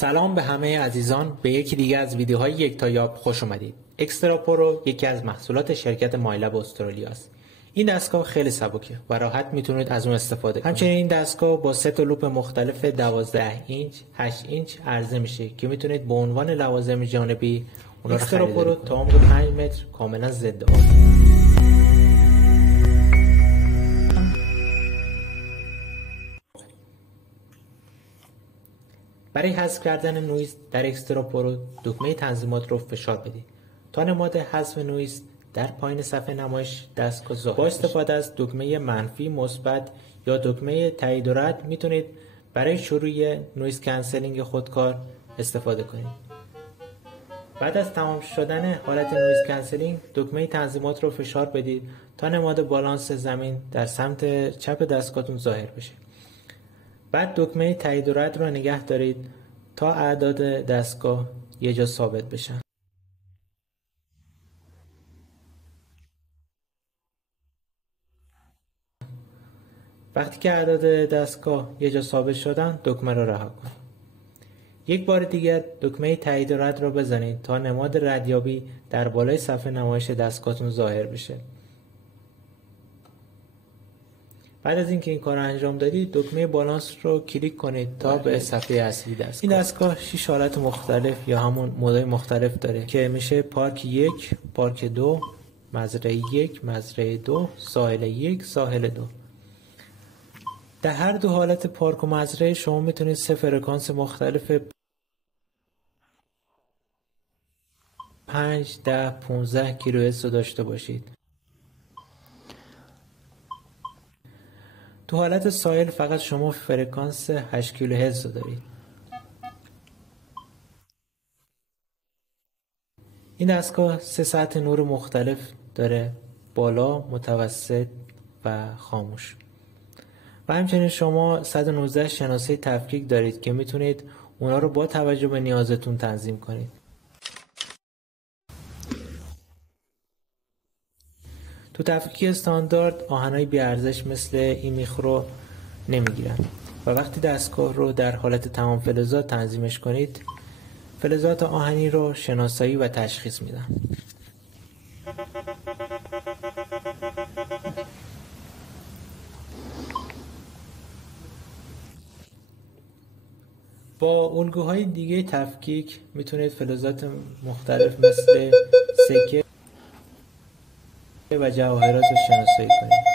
سلام به همه عزیزان، به یکی دیگه از ویدیوهای یکتایاب خوش اومدید. اکسترا پرو یکی از محصولات شرکت مایلب استرالیا است. این دستگاه خیلی سبکه و راحت میتونید از اون استفاده کنید. همچنین این دستگاه با 3 لوپ مختلف 12 اینچ، 8 اینچ عرضه میشه که میتونید به عنوان لوازم جانبی اونا رو خریداری کنید. اکسترا پرو تا عمق 5 متر کاملا ضد آب. برای حذف کردن نویز در اکسترا پرو دکمه تنظیمات رو فشار بدید تا نماد حذف نویز در پایین صفحه نمایش دستگاه ظاهر بشه. با استفاده از دکمه منفی، مثبت یا دکمه تایید و رد میتونید برای شروع نویز کنسلینگ خودکار استفاده کنید. بعد از تمام شدن حالت نویز کنسلینگ دکمه تنظیمات رو فشار بدید تا نماد بالانس زمین در سمت چپ دستگاهتون ظاهر بشه. بعد دکمه تایید و رد رو نگه دارید تا اعداد دستگاه یه جا ثابت بشن. وقتی که اعداد دستگاه یه جا ثابت شدن دکمه رو رها کنید. یک بار دیگر دکمه تایید و رد رو بزنید تا نماد ردیابی در بالای صفحه نمایش دستگاهتون ظاهر بشه. بعد از اینکه این کار رو انجام دادید دکمه بالانس رو کلیک کنید تا به صفحه اصلی دستگاه. این دستگاه 6 حالت مختلف یا همون مودهای مختلف داره که میشه پارک 1، پارک 2، مزرعه 1، مزرعه 2، ساحل 1، ساحل 2. در هر دو حالت پارک و مزرعه شما میتونید 3 فرکانس مختلف 5، 10، 15 کیلوهرتز رو داشته باشید. تو حالت ساحل فقط شما فرکانس 8 کیلوهرتز رو دارید. این دستگاه 3 سطح نور مختلف داره: بالا، متوسط و خاموش. و همچنین شما 119 شناسه تفکیک دارید که میتونید اونا رو با توجه به نیازتون تنظیم کنید. تو تفکیک استاندارد آهنای بی ارزش مثل این میخ رو نمیگیرن و وقتی دستگاه رو در حالت تمام فلزات تنظیمش کنید فلزات آهنی رو شناسایی و تشخیص میدن. با الگوهای دیگه تفکیک میتونید فلزات مختلف مثل سکه و جواهرات رو شناسایی کنید.